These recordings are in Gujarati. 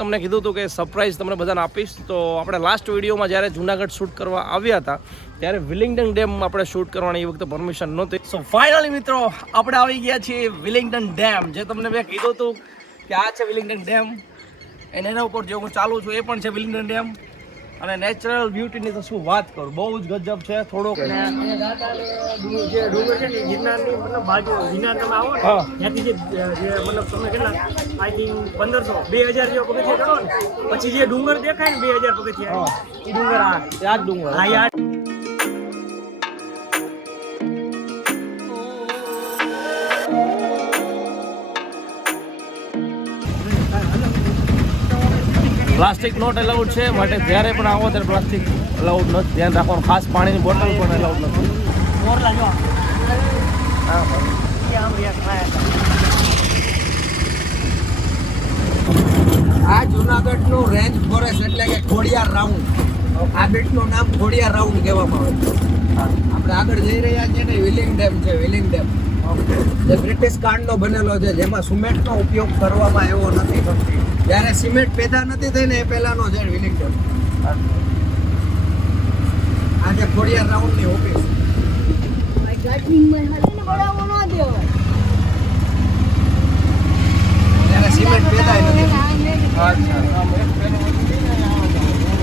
તમને કીધું હતું કે સરપ્રાઈઝ તમને બધાને આપીશ. તો આપણે લાસ્ટ વિડીયોમાં જ્યારે જૂનાગઢ શૂટ કરવા આવ્યા હતા ત્યારે વિલિંગ્ટન ડેમ આપણે શૂટ કરવાની એ વખતે પરમિશન નહોતી. સો ફાઇનલી મિત્રો આપણે આવી ગયા છીએ વિલિંગ્ટન ડેમ. જે તમને મેં કીધું હતું કે આ છે વિલિંગ્ટન ડેમ, અને એના ઉપર જે હું ચાલુ છું એ પણ છે વિલિંગ્ટન ડેમ. અને નેચરલ બ્યુટીની તો શું વાત કરું, બહુ જ ગજબ છે. થોડોક જે ડુંગર છે ને ગિરનારની મતલબ બાજુ ગિરનાર તમે આવો ને ત્યાંથી જે મતલબ તમે કેટલા આઈ થિંક 1500-2000 જેવો પગથિયા ચડો ને પછી જે ડુંગર દેખાય ને 2000 પગથિયા એ ડુંગર આ જ ડુંગર. હા યાર પ્લાસ્ટિક નોટ અલાઉડ છે, માટે જ્યારે પણ આવો ત્યારે પ્લાસ્ટિક અલાઉડ નથી. ધ્યાન રાખવાનું, ખાસ પાણીની બોટલ પણ અલાઉડ નથી. મોરલા જો હા આ જુનાગઢનું રેન્જ ફોરેસ્ટ એટલે કે ખોડિયાર રાઉન્ડ. આ બેટનું નામ ખોડિયાર રાઉન્ડ કહેવામાં આવે છે. આપણે આગળ જઈ રહ્યા છીએ ને વિલિંગ ડેમ છે. વિલિંગ ડેમ જે બ્રિટિશ કાળનો બનેલો છે, જેમાં સિમેન્ટનો ઉપયોગ કરવામાં આવ્યો નથી. જ્યારે સિમેન્ટ પેદા નથી થઈ ને એ પહેલાનો છે વિલિંગ ડેમ. આ જે ખોડિયાર રાઉન્ડની ઓફિસ. જ્યારે સિમેન્ટ પેદા નથી.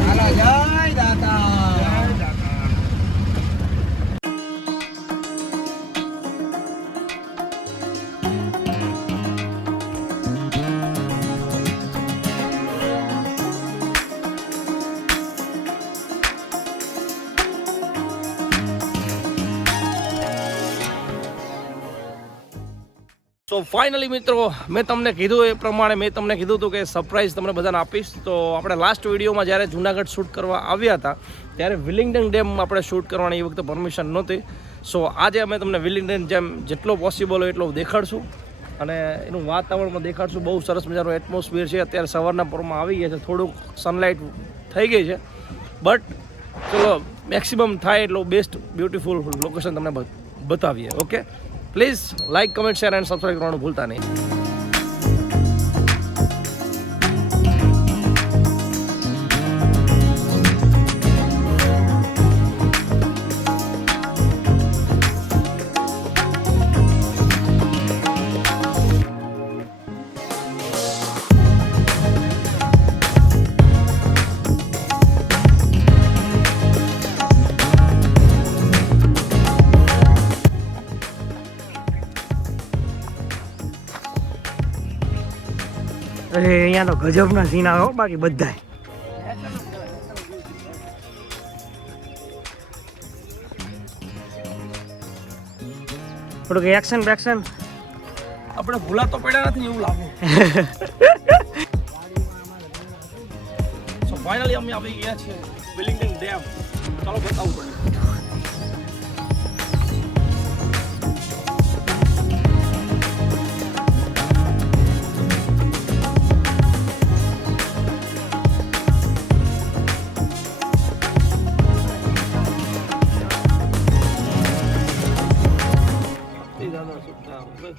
હાલો જય દાતા. સો ફાઇનલી મિત્રો મેં તમને કીધું એ પ્રમાણે મેં તમને કીધું હતું કે સરપ્રાઈઝ તમને બધાને આપીશ. તો આપણે લાસ્ટ વિડીયોમાં જ્યારે જૂનાગઢ શૂટ કરવા આવ્યા હતા ત્યારે વિલિંગ્ટન ડેમ આપણે શૂટ કરવાની એ વખતે પરમિશન નહોતી. સો આજે અમે તમને વિલિંગ્ટન ડેમ જેટલો પોસિબલ હોય એટલો દેખાડશું અને એનું વાતાવરણમાં દેખાડશું. બહુ સરસ મજાનું એટમોસ્ફિયર છે. અત્યારે સવારના પરમાં આવી ગયા છે, થોડુંક સનલાઇટ થઈ ગઈ છે, બટ ચલો મેક્સિમમ થાય એટલું બેસ્ટ બ્યુટીફુલ લોકેશન તમને બતાવીએ. Okay, please like, comment, share and subscribe કરવાનું ભૂલતા નહીં. અરે અહીંયા તો ગજબના સીન આવે બાકી બધાય. થોડુંક એક્શન બેક્શન આપણે ભૂલા તો પડ્યા નથી એવું લાગે. સો ફાઇનલી અમે આવી ગયા છીએ વિલિંગ્ટન ડેમ. ચાલો બતાવું પડે.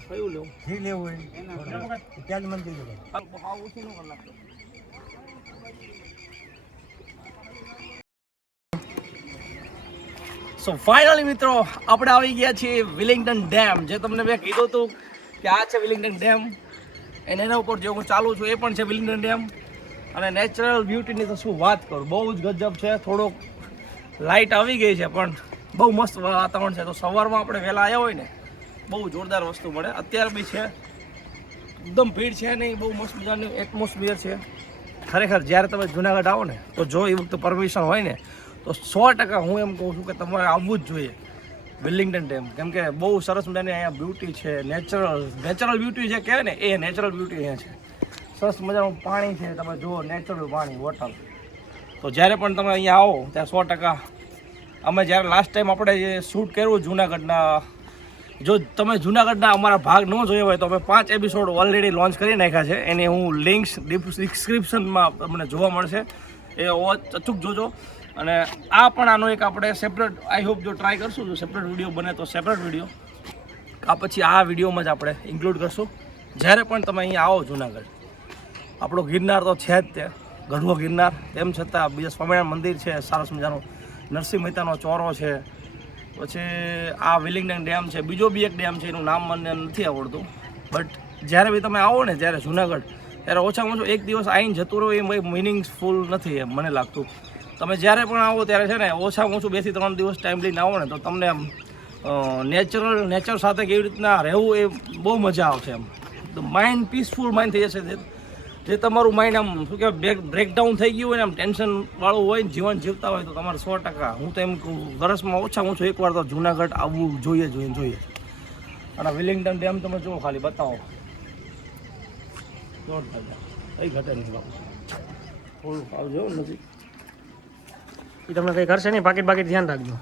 કયું લેવું? જે લેવું હોય ત્યાં જ મંદિર સો ફાઇનલી મિત્રો આપણે આવી ગયા છીએ વિલિંગ્ટન ડેમ. જે તમને મેં કીધું હતું કે આ છે વિલિંગ્ટન ડેમ, અને એના ઉપર જે હું ચાલુ છું એ પણ છે વિલિંગ્ટન ડેમ. અને નેચરલ બ્યુટીની તો શું વાત કરું, બહુ જ ગજબ છે. થોડોક લાઇટ આવી ગઈ છે પણ બહુ મસ્ત વાતાવરણ છે. તો સવારમાં આપણે વહેલા આવ્યા હોય ને બહુ જોરદાર વસ્તુ મળે. અત્યારે બી છે, એકદમ ભીડ છે નહીં, બહુ મસ્ત મજાની એટમોસ્ફિયર છે. ખરેખર જ્યારે તમે જુનાગઢ આવો ને તો જો એ વખતે પરમિશન હોય ને તો 100% હું એમ કહું છું કે તમારે આવવું જ જોઈએ વિલિંગ્ટન ડેમ. કેમ કે બહુ સરસ મજાની અહીંયા બ્યુટી છે. નેચરલ બ્યુટી જે કહેવાય ને એ નેચરલ બ્યુટી અહીંયા છે. સરસ મજાનું પાણી છે, તમે જુઓ નેચરલ પાણી, વોટર. તો જ્યારે પણ તમે અહીંયા આવો ત્યારે 100% અમે જ્યારે લાસ્ટ ટાઈમ આપણે જે શૂટ કર્યું જુનાગઢના, જો તમે જુનાગઢના અમારા ભાગ ન જોયો હોય તો અમે 5 એપિસોડ ઓલરેડી લોન્ચ કરી નાખ્યા છે. એની હું લિંક્સ ડિસ્ક્રિપ્શનમાં તમને જોવા મળશે, એ અચૂક જોજો. અને આ પણ આનો એક આપણે સેપરેટ, આઈ હોપ જો ટ્રાય કરશું, જો સેપરેટ વિડીયો બને તો સેપરેટ વિડીયો, આ પછી આ વિડીયોમાં જ આપણે ઇન્ક્લુડ કરશું જ્યારે પણ તમે અહીંયા આવો જુનાગઢ. આપણો ગિરનાર તો છે જ તે ગઢવો ગિરનાર, તેમ છતાં બીજા સ્વામિનારાયણ મંદિર છે સરસ મજાનું, નરસિંહ મહેતાનો ચોરો છે, પછી આ વિલિંગડન ડેમ છે, બીજો બી એક ડેમ છે એનું નામ મને નથી આવડતું. બટ જ્યારે બી તમે આવો ને જ્યારે જુનાગઢ, ત્યારે ઓછામાં ઓછું એક દિવસ આવીને જતું રહો એ મિનિંગફુલ નથી એમ મને લાગતું. તમે જ્યારે પણ આવો ત્યારે છે ને ઓછામાં ઓછું 2 થી 3 દિવસ ટાઈમ લઈને આવો ને તો તમને આમ નેચર સાથે કેવી રીતના રહેવું એ બહુ મજા આવશે એમ. માઇન્ડ પીસફુલ માઇન્ડ થઈ જશે. જે તમારું માઇન્ડ આમ શું કહેવાય બ્રેકડાઉન થઈ ગયું હોય ને આમ ટેન્શનવાળું હોય ને જીવન જીવતા હોય તો તમારે 100% હું તો એમ કહું વર્ષમાં ઓછામાં ઓછું એકવાર તો જુનાગઢ આવવું જોઈએ. અને વિલિંગડન ડેમ તમે જુઓ, ખાલી બતાવો, કઈ ઘટે નહીં બાબુ, થોડું આવજો નથી. એ તમને કંઈ કરશે નહીં, પાકીટ ધ્યાન રાખજો.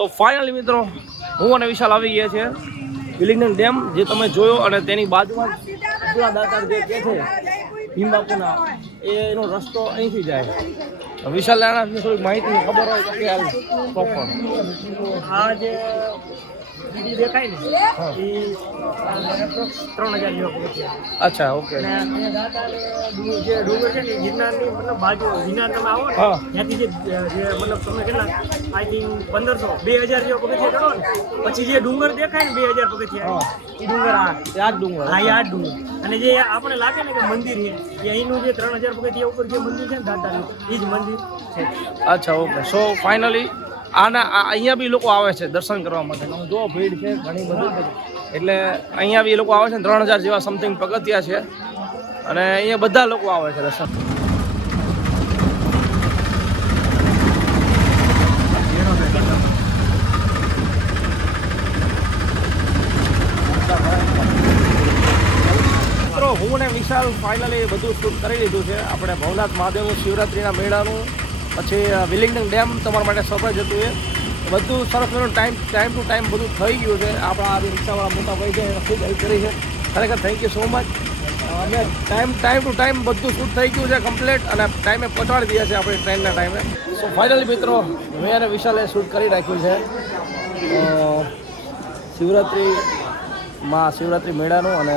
તો ફાઇનલી મિત્રો હું અને વિશાલ આવી ગયા છે વિલિંગડન ડેમ, જે તમે જોયો, અને તેની બાજુમાં ઉજળા દાતાર જે કે છે ભીમબાપુના, એનો રસ્તો અહીંથી જાય. વિશાલને આના વિશે થોડીક માહિતી ખબર હોય તો કે હાલ પ્રોપર. આ જે બીજી દેખાય ને એ 3000 જેવા પગથિયા. અચ્છા, ઓકે. અને અહીંયા દાતાર જે ડુંગર છે ને ગિરનારની મતલબ બાજુ ગિરનાર તમે આવો ને ત્યાંથી જે મતલબ તમે કેટલા આઈ થિંક 1500-2000 જેવા પગથિયા ચડો ને પછી જે ડુંગર દેખાય ને 2000 પગથિયા એ ડુંગર આ જ ડુંગર. હા, આ ડુંગર. અને જે આપણે લાગે ને કે મંદિર છે એ અહીંનું જે 3000 પગથિયા ઉપર જે મંદિર છે ને દાતાનું એ જ મંદિર છે. અચ્છા, ઓકે. સો ફાઇનલી અહીંયા બી લોકો આવે છે દર્શન કરવા માટે. જો ભીડ છે ઘણી બધી, એટલે અહીંયા બી લોકો આવે છે. 3000 જેવા સમથિંગ પગથિયા છે અને અહીંયા બધા લોકો આવે છે દર્શન. મિત્રો હું ને વિશાલ ફાઇનલી બધું શૂટ કરી લીધું છે. આપણે ભવનાથ મહાદેવનું શિવરાત્રિના મેળાનું, પછી વિલિંગડન ડેમ તમારા માટે સરપ્રાઈઝ હતું. એ બધું સરસ મજાનું ટાઈમ ટુ ટાઈમ બધું થઈ ગયું છે. આપણા આ રિક્ષાવાળા મોટા ભાઈ છે એને ખૂબ હેલ્પ કરી છે. ખરેખર થેન્ક યુ સો મચ. અમે ટાઈમ ટુ ટાઈમ બધું શૂટ થઈ ગયું છે કમ્પ્લીટ અને ટાઈમે પહોંચાડી દઈએ છીએ આપણે ટ્રેનના ટાઈમે. સો ફાઇનલી મિત્રો મેં અને વિશાલે શૂટ કરી રાખ્યું છે શિવરાત્રિ મેળાનું અને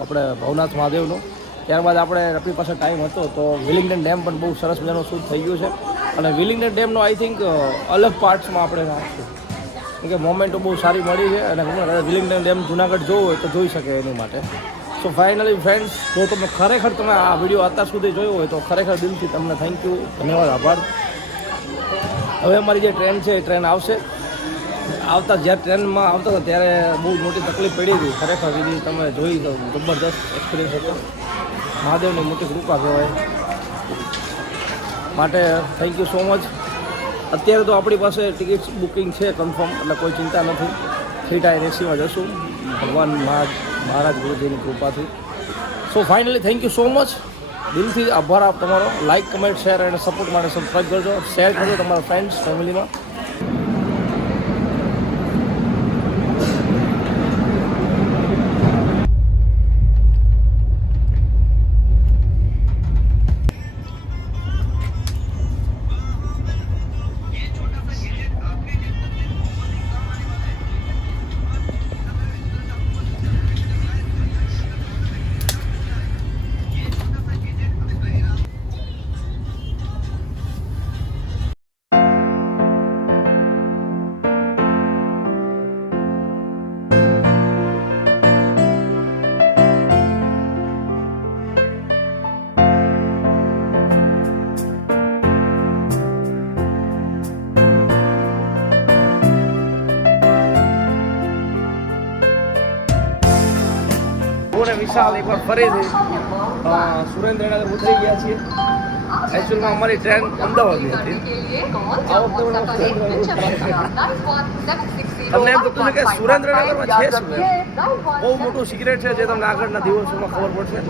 આપણે ભવનાથ મહાદેવનું. ત્યારબાદ આપણે આપણી પાસે ટાઈમ હતો તો વિલિંગ્ટન ડેમ પણ બહુ સરસ મજાનું શૂટ થઈ ગયું છે અને વિલિંગ્ટન ડેમનો આઈ થિંક અલગ પાર્ટ્સમાં આપણે રાખશું કેમ કે મોમેન્ટો બહુ સારી મળી છે અને વિલિંગ્ટન ડેમ જુનાગઢ જોવું હોય તો જોઈ શકે એની માટે. સો ફાઇનલી ફ્રેન્ડ્સ, જો તમે ખરેખર આ વિડીયો અત્યાર સુધી જોયો હોય તો ખરેખર દિલથી તમને થેન્ક યુ, ધન્યવાદ, આભાર. હવે અમારી જે ટ્રેન છે એ ટ્રેન આવશે. જ્યારે ટ્રેનમાં આવતા હતા ત્યારે બહુ મોટી તકલીફ પડી હતી ખરેખર. બીજી તમે જોઈ તો જબરદસ્ત એક્સપિરિયન્સ હતો. મહાદેવની મોટી કૃપા કહેવાય. માટે થેન્ક યુ સો મચ. અત્યારે તો આપણી પાસે ટિકિટ્સ બુકિંગ છે કન્ફર્મ, એટલે કોઈ ચિંતા નથી. 3 ટાયર એસીમાં જશું ભગવાન મહારાજ ગુરુજીની કૃપાથી. So finally thank you so much. દિલથી આભાર આપ તમારો. લાઇક, કમેન્ટ, શેર અને સપોર્ટ માટે સબસ્ક્રાઈબ કરજો, શેર કરજો તમારા ફ્રેન્ડ્સ ફેમિલીમાં. વિશાલ એકવાર ફરીથી સુરેન્દ્રનગર ઉતરી ગયા છીએ. એકચ્યુઅલમાં અમારી ટ્રેન અમદાવાદની હતી. આ વખતે તમને એમ થતું કે સુરેન્દ્રનગરમાં છે શું? બહુ મોટું સિક્રેટ છે જે તમને આગળના દિવસોમાં ખબર પડશે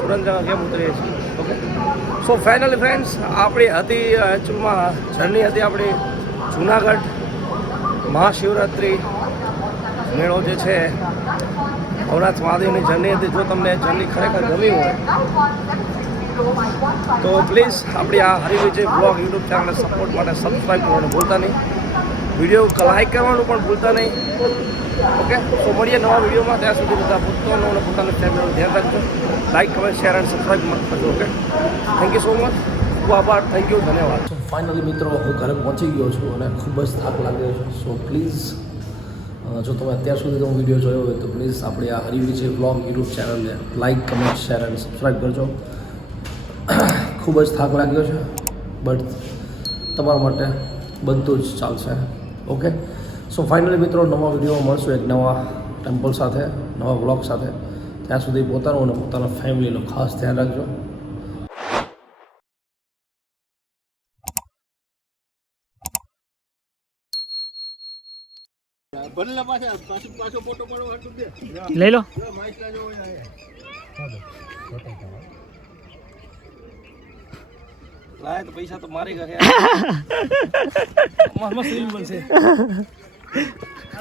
સુરેન્દ્રનગર કેમ ઉતરીએ છીએ. ઓકે, સો ફાઇનલી ફ્રેન્ડ્સ, આપણી હતી એકચ્યુઅલમાં જર્ની હતી આપણી જુનાગઢ મહાશિવરાત્રિ મેળો જે છે ભવનાથ મહાદેવની જર્ની હતી. જો તમને જર્ની ખરેખર ગમી હોય તો પ્લીઝ આપણી આ હરિવિજય બ્લોગ યુટ્યુબ ચેનલને સપોર્ટ માટે સબસ્ક્રાઈબ કરવાનું ભૂલતા નહીં. વિડીયો લાઈક કરવાનું પણ ભૂલતા નહીં. ઓકે, તો મળીએ નવા વિડીયોમાં. ત્યાં સુધી બધા પોતાનું અને પોતાનું ફેમિલીનું ધ્યાન રાખજો. લાઈક, કમેન્ટ, શેર અને સબસ્ક્રાઈબ કરજો. Okay, thank you so much. ખૂબ આભાર, થેન્ક યુ, ધન્યવાદ. ફાઇનલી મિત્રો હું ઘરે પહોંચી ગયો છું અને ખૂબ જ થાક લાગ્યો છે. સો પ્લીઝ જો તમે અત્યાર સુધી તો વિડીયો જોયો હોય તો પ્લીઝ આપણી આ હરિવિજય બ્લોગ યુટ્યુબ ચેનલને લાઇક, કમેન્ટ, શેર અને સબસ્ક્રાઈબ કરજો. ખૂબ જ થાક લાગ્યો છે બટ તમારા માટે બધું જ ચાલશે. ઓકે, સો ફાઇનલી મિત્રો નવા વિડીયોમાં મળશું એક નવા ટેમ્પલ સાથે, નવા બ્લોગ સાથે. ત્યાં સુધી પોતાનું અને પોતાના ફેમિલીનું ખાસ ધ્યાન રાખજો. લઈ લો. લાય તો પૈસા તો મારી ઘરે મસ્ત રીલ બનશે.